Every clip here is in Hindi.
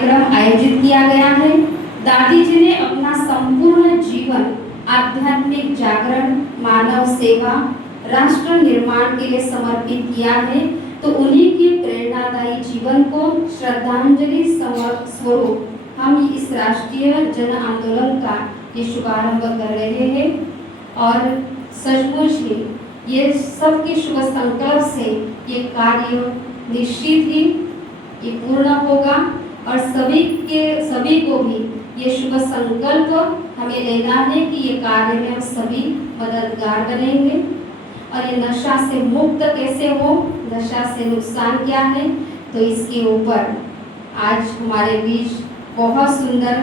कार्यक्रम आयोजित किया गया है। दादी जी ने अपना संपूर्ण जीवन आध्यात्मिक जागरण, मानव सेवा, राष्ट्र निर्माण के लिए समर्पित किया है। तो उन्हीं के प्रेरणादायी जीवन को श्रद्धांजलि स्वरूप हम इस राष्ट्रीय जन आंदोलन का ये शुभारंभ कर रहे हैं और सचमुच ही ये सबके शुभ संकल्प से ये कार्य निश्चित ही ये पूर्ण होगा और सभी को भी ये शुभ संकल्प हमें लेना है कि ये कार्य में हम सभी मददगार बनेंगे। और ये नशा से मुक्त कैसे हो, नशा से नुकसान क्या है, तो इसके ऊपर आज हमारे बीच बहुत सुंदर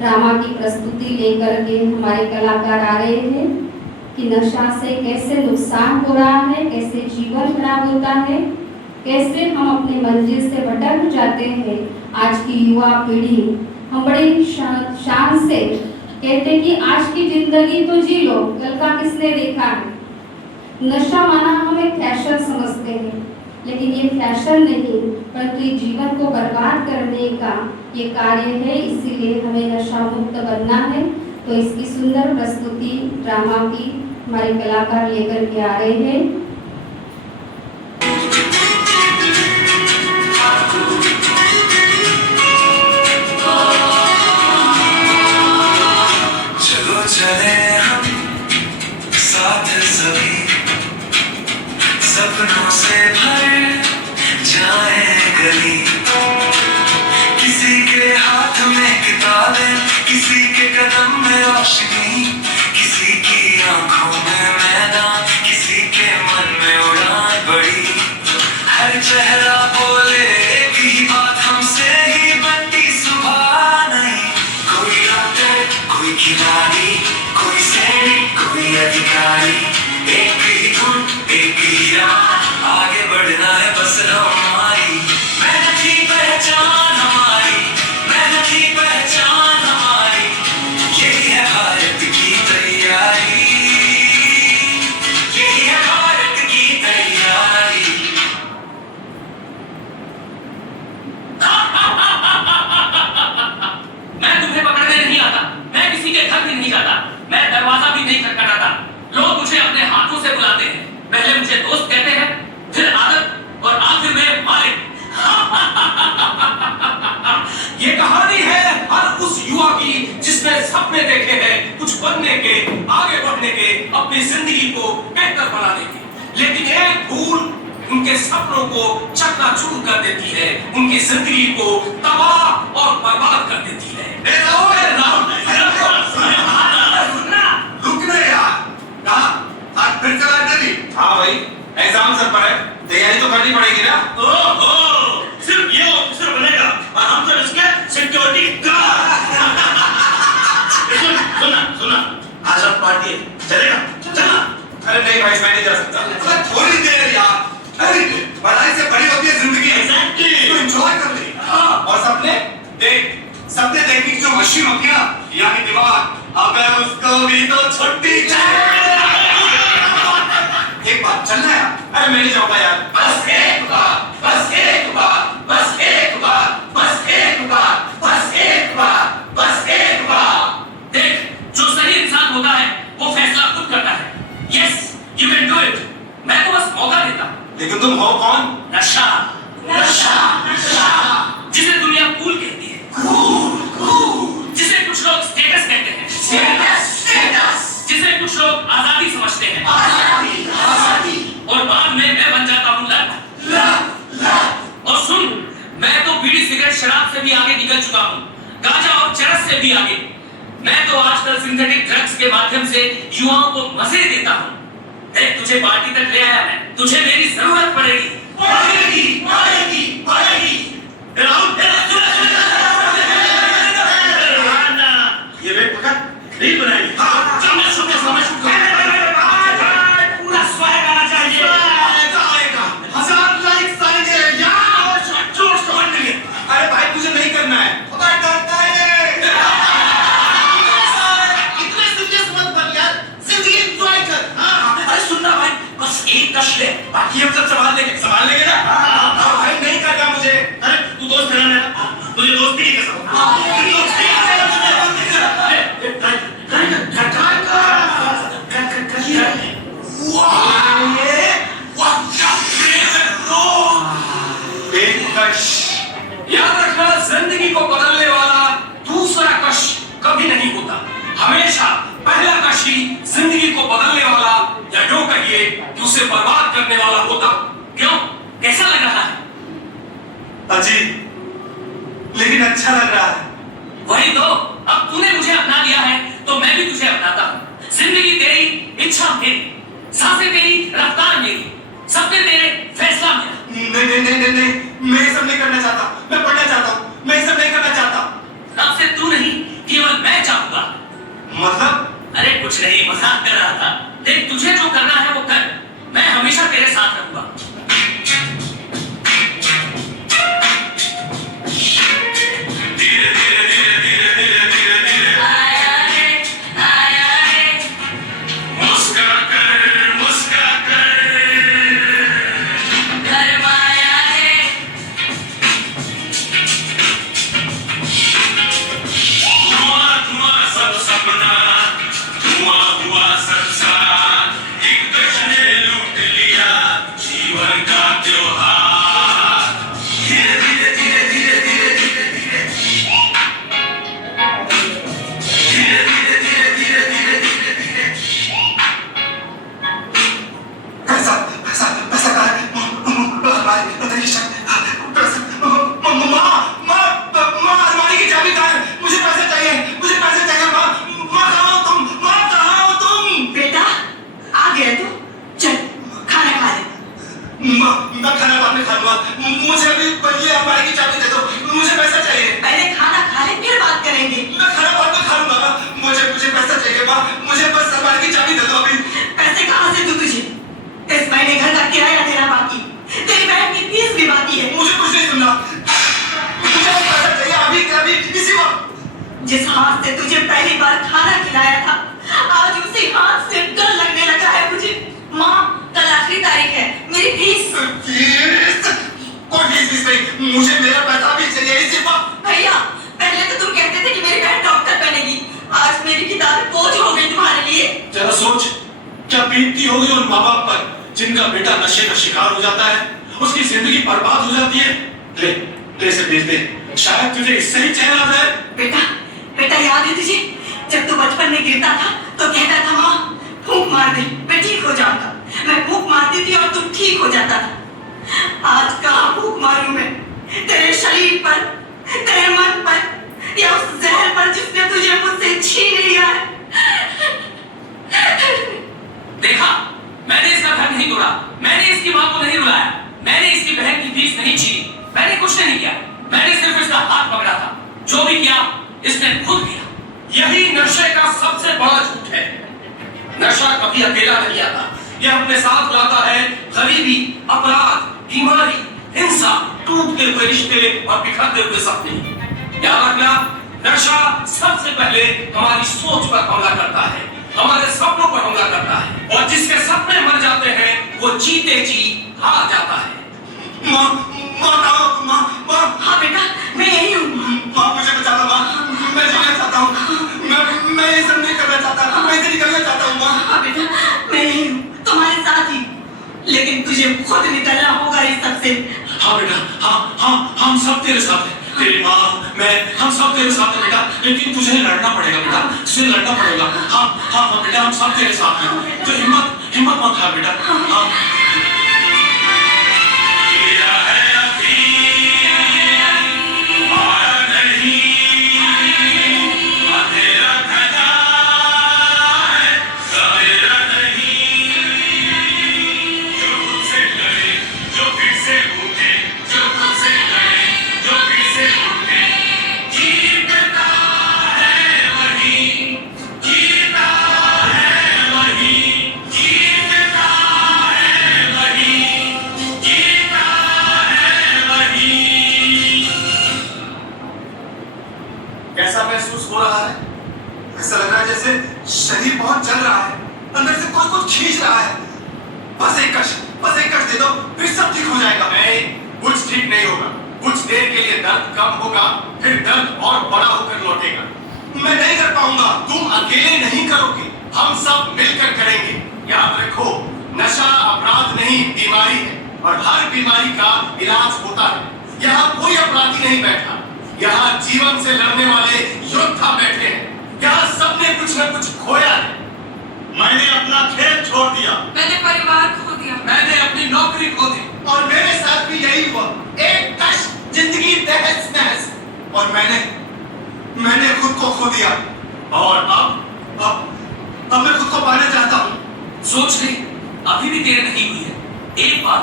ड्रामा की प्रस्तुति लेकर के हमारे कलाकार आ रहे हैं कि नशा से कैसे नुकसान हो रहा है, कैसे जीवन खराब होता है, कैसे हम अपने मंजिल से भटक जाते हैं। आज की युवा पीढ़ी हम बड़े शान से कहते हैं कि आज की जिंदगी तो जी लो, कल का किसने देखा है। नशा माना हम एक फैशन समझते हैं, लेकिन ये फैशन नहीं परंतु ये जीवन को बर्बाद करने का ये कार्य है। इसीलिए हमें नशा मुक्त बनना है। तो इसकी सुंदर प्रस्तुति ड्रामा की हमारे कलाकार लेकर के आ रहे हैं। चलो चले हम साथ सभी, सपनों से भर जाए गली। किसी के हाथ में किताबें, किसी के कदम में रोशनी, किसी की आंखों में मैदान, किसी के मन में उड़ान बड़ी। हर चेहरा बोले एक ही बात, हमसे ही बनती सुबह नहीं। कोई डॉक्टर, कोई खिलाड़ी, कोई सैनिक, कोई अधिकारी, एक ही धुन, एक ही राह, आगे बढ़ना है बस हमारी। मेहनत की पहचान हमारी, मेहनत की पहचान हमारी, यही है भारत की तैयारी, यही है भारत की तैयारी। मैं तुम्हें पकड़ने नहीं आता, मैं किसी के घर भी नहीं जाता, मैं दरवाजा भी नहीं खटखटाता। लोग मुझे अपने हाथों से बुलाते हैं, पहले मुझे दोस्त कहते हैं, फिर आदत और आखिर में मालिक। ये कहानी है हर उस युवा की जिसने सपने देखे हैं कुछ बनने के, आगे बढ़ने के, अपनी जिंदगी को बेहतर बनाने के, लेकिन एक भूल उनके सपनों को चकनाचूर कर देती है, उनकी जिंदगी को तबाह और बर्बाद कर देती है। रुकना यार, कहा आज फिर चला दिल्ली। हाँ भाई, एग्जाम सर पर है, तैयारी तो करनी पड़ेगी ना। ओहो, सिर्फ ये ऑफिसर बनेगा और हम तो इसके सिक्योरिटी गार्ड। सुना, आज आप पार्टी है, चलेगा? चलना। अरे नहीं भाई, मैं नहीं जा सकता। थोड़ी देर यार, थोड़ी देर, पढ़ाई से बड़ी होती है जिंदगी। Exactly। तो एंजॉय कर ले। और सपने देख, सपने देखने की जो मशीन होती है ना, यानी दिमाग, अबे उसको भी तो छुट्टी चाहिए। एक बात, चलना है। अरे मैं नहीं जाऊंगा यार। बस एक बात, बस एक बात, बस एक बात, बस एक बात, बस एक बात, बस एक बात। देख, जो सही इंसान होता है वो फैसला खुद करता है। Yes, you can do it। मैं तो बस मौका देता। लेकिन तुम हो कौन? नशा, नशा, नशा, जिसे दुनिया कूल कहती है। कूल, जिसे कुछ लोग स्टेटस कहते हैं। स्टेटस, स्टेटस, जिसे कुछ लोग आजादी समझते हैं। आजादी, आजादी। और बाद में मैं बन जाता हूँ लत। और सुन, मैं तो बीड़ी सिगरेट शराब से भी आगे निकल चुका हूँ, गांजा और चरस से भी आगे। मैं तो आजकल सिंथेटिक ड्रग्स के माध्यम से युवाओं को मजे देता हूँ। देख, तुझे पार्टी तक ले आया मैं, तुझे मेरी जरूरत पड़ेगी। पड़ेगी, पड़ेगी, पड़ेगी। ये बेट पकड़, रील बनाएगी। हाँ, समय पूरा स्वैग आना चाहिए। आएगा, 1000 लाइक्स आएंगे यार। जोर से बढ़ने। अरे भाई, तुझे नहीं करना है। पता डरता है। इतने सीरियस मत बन यार, जिंदगी एंजॉय कर। हाँ, अरे सुनना भाई, बस एक कश ले, बाकी हम सब संभाल लेंगे ना। हाँ भाई, नहीं करना मुझे। अरे तू दोस्त है ना मेरा, दोस्ती की कसम। याद रखना, जिंदगी को बदलने वाला दूसरा कश कभी नहीं होता। हमेशा पहला कश ही जिंदगी को बदलने वाला, या यूं कहिए कि उसे बर्बाद करने वाला होता। क्यों, कैसा लग रहा है? अजीब, लेकिन अच्छा लग रहा है। वही तो, अब तूने मुझे अपना लिया है तो मैं भी तुझे अपनाता हूँ। जिंदगी तेरी, इच्छा मेरी, सांसें तेरी, रफ्तार मेरी, सपने तेरे, फैसला मेरा। नहीं, मैं ये सब नहीं करना चाहता। मैं पढ़ना चाहता हूँ, मैं ये सब नहीं करना चाहता। अब से तू नहीं, केवल मैं चाहूंगा। मतलब? अरे कुछ नहीं, मजाक कर रहा था। देख, तुझे जो करना है वो कर, मैं हमेशा तेरे साथ रहूंगा। धीरे धीरे धीरे धीरे धीरे धीरे धीरे आया रे, मुस्कुरा कर घर माया है। धुआं सब सपना, धुआं हुआ संसार, एक कश ने लूट लिया जीवन का त्योहार। धीरे धीरे धीरे धीरे धीरे धीरे धीरे धीरे धीरे धीरे धीरे धीरे धीरे धीरे पैसा कहाँ है? माँ, अलमारी की चाबी कहाँ है? मुझे पैसे चाहिए माँ। माँ कहाँ हो तुम? बेटा, आ गया तू? चल, खाना खा ले। माँ, मैं खाना बाद में खाऊंगा। मुझे अभी ये अलमारी की चाबी दे दो। मुझे पैसा चाहिए। पहले खाना खा ले, फिर बात करेंगे। मैं खाना बाद में खा लूंगा माँ। मुझे पैसा चाहिए माँ। मुझे बस अलमारी की चाबी दे दो अभी। पैसे कहाँ से दूं तुझे? इस महीने घर का किराया देना बाकी, तेरी बहन की फीस भी बाकी है। मुझे कुछ नहीं सुनना। मुझे पैसा चाहिए अभी इसी वक्त। जिस हाथ से तुझे पहली बार खाना खिलाया था, आज उसी हाथ से डर लगने लगा है मुझे। माँ, कल आखिरी तारीख है, मेरी फीस। कोई फीस नहीं, मुझे मेरा पैसा भी चाहिए इसी वक्त। भैया, पहले तो तुम कहते थे कि मेरी बहन डॉक्टर बनेगी, आज मेरी किताबें बोझ हो गई तुम्हारे लिए। जरा सोच, क्या बीतती होगी उन माँ बाप पर जिनका बेटा नशे का शिकार हो जाता है, उसकी जिंदगी बर्बाद हो जाती है। ले इसे भेज दे, शायद तुझे इससे ही चैन आ जाए। बेटा याद है तुझे, जब तू बचपन में गिरता था तो कहता था माँ फूंक मार दे, मैं ठीक हो जाऊंगा। मैं फूंक मारती थी और तू ठीक हो जाता था। आज कहाँ फूंक मारूं मैं? तेरे शरीर पर, तेरे मन पर, या उस जहर पर जिसने तुझे मुझसे छीन लिया है। देखा, मैंने इसका घर नहीं तोड़ा, मैंने इसकी माँ को नहीं रुलाया, मैंने इसकी बहन की फीस नहीं छीनी, मैंने कुछ नहीं किया। मैंने सिर्फ इसका हाथ पकड़ा था। जो भी किया इसने खुद किया। यही नशे का सबसे बड़ा झूठ है। नशा कभी अकेला नहीं आता, यह अपने साथ लाता है गरीबी, अपराध, बीमारी, हिंसा, टूटते हुए रिश्ते और बिखरते हुए सपने। याद रखना, नशा सबसे पहले हमारी सोच पर हमला करता है, हमारे सपनों पर हमला करता है, और जिसके सपने मर जाते हैं वो जीते जी हार जाता है। माँ, हाँ बेटा, मैं यही हूँ। माँ मुझे बचा लो माँ। मैं जीना चाहता हूँ। मैं ये सब नहीं करना चाहता। मैं इसे निकलना चाहता हूँ माँ। हाँ बेटा, मैं यही हूँ, तुम्हारे साथ ही। लेकिन तुझे खुद निकलना होगा इस सब से। हाँ बेटा, हाँ, हम सब तेरे साथ हैं। तेरी माँ, मैं, हम सब तेरे साथ हैं बेटा। लेकिन तुझे लड़ना पड़ेगा बेटा, तुझे लड़ना पड़ेगा। हाँ बेटा, हम सब तेरे साथ हैं। तो हिम्मत मत हार बेटा। हाँ। कैसा महसूस हो रहा है? ऐसा लग रहा है जैसे शरीर बहुत जल रहा है, अंदर से कुछ खींच रहा है। बस एक कश दे दो, फिर सब ठीक हो जाएगा। नहीं, कुछ ठीक नहीं होगा। कुछ देर के लिए दर्द कम होगा, फिर दर्द और बड़ा होकर लौटेगा। मैं नहीं कर पाऊंगा, तुम अकेले नहीं करोगे, हम सब मिलकर करेंगे। याद रखो, नशा अपराध नहीं, बीमारी है, और हर बीमारी का इलाज होता है। यहाँ कोई अपराधी नहीं बैठा, यहाँ जीवन से लड़ने वाले योद्धा बैठे हैं। यहाँ सबने कुछ न कुछ खोया है। मैंने अपना खेल छोड़ दिया, मैंने परिवार खो दिया, मैंने अपनी नौकरी खो दी, और मेरे साथ भी यही हुआ। एक कश जिंदगी तहस नहस, और मैंने खुद को खो दिया। और अब मैं खुद को पाना चाहता हूँ। सोच ले, अभी भी देर नहीं हुई है। एक बार,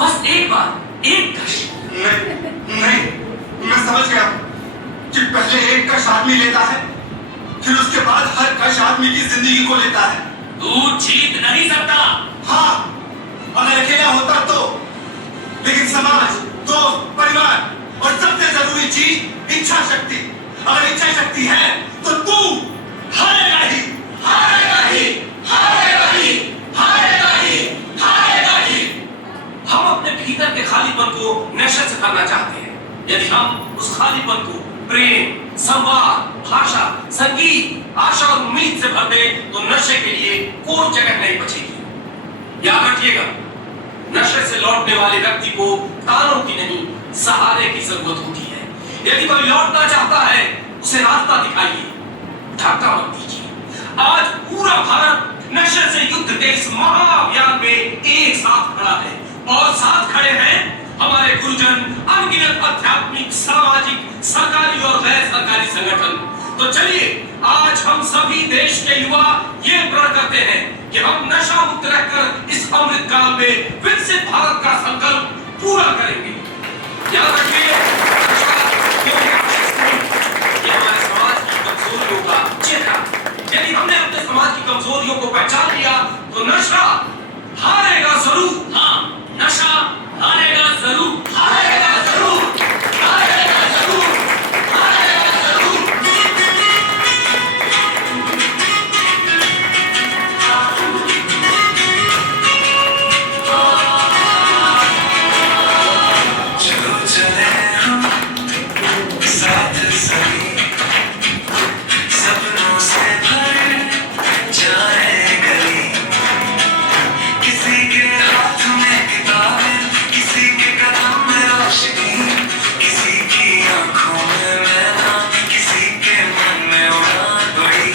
बस एक बार, एक कश। नहीं, मैं समझ गया कि पहले एक कश आदमी लेता है, फिर उसके बाद हर कश आदमी की जिंदगी को लेता है। तू जीत नहीं सकता। हाँ, अगर अकेला होता तो, लेकिन समाज, दोस्त, परिवार और सबसे जरूरी चीज इच्छा शक्ति। अगर इच्छा शक्ति है तो तू हारेगा ही, हारेगा ही, हारेगा ही, हारेगा ही, हारेगा ही। हम अपने भीतर के खालीपन को नशे से भरना चाहते हैं। यदि हम उस खालीपन को प्रेम, संवाद, भाषा, संगीत, आशा और उम्मीद से भर दे तो नशे के लिए कोई जगह नहीं बचेगी। याद रखिएगा, नशे से लौटने वाले व्यक्ति को तानों की नहीं, सहारे की जरूरत होती है। यदि कोई लौटना चाहता है, उसे रास्ता दिखाइए, धक्का मत दीजिए। आज पूरा भारत नशे से युद्ध के इस महाअभियान में एक साथ खड़ा है, और साथ खड़े हैं हमारे गुरुजन, अनगिनत आध्यात्मिक, सामाजिक, सरकारी और गैर सरकारी संगठन। तो चलिए, आज हम सभी देश के युवा ये प्रण करते हैं कि हम नशा मुक्त रहकर इस अमृत काल में विकसित भारत का संकल्प पूरा करेंगे। याद रखिए, नशा केवल एक चीज नहीं, ये हमारे समाज की कमजोरियों का चेहरा। यदि हमने अपने समाज की कमजोरियों को पहचान लिया तो नशा हारेगा जरूर। हाँ, नशा हारेगा जरूर, हारेगा जरूर, हारेगा जरूर, हारेगा जरूर। चलो चले हम साथ सभी, सपनों से भर जाए गली। किसी के हाथ में किताबें, किसी के कदम में रोशनी, किसी की आंखों में मैदान, किसी के मन में उड़ान बड़ी।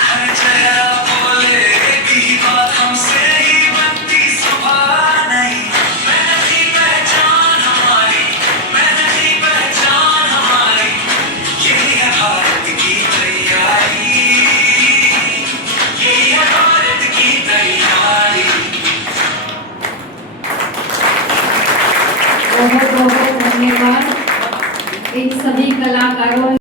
हर चेहरा बोले एक ही बात, हमसे ही बनती सुबह नहीं। मेहनत ही पहचान हमारी, मेहनत ही पहचान हमारी, यही है भारत की तैयारी, यही है भारत की तैयारी। बहुत बहुत धन्यवाद इन सभी कलाकारों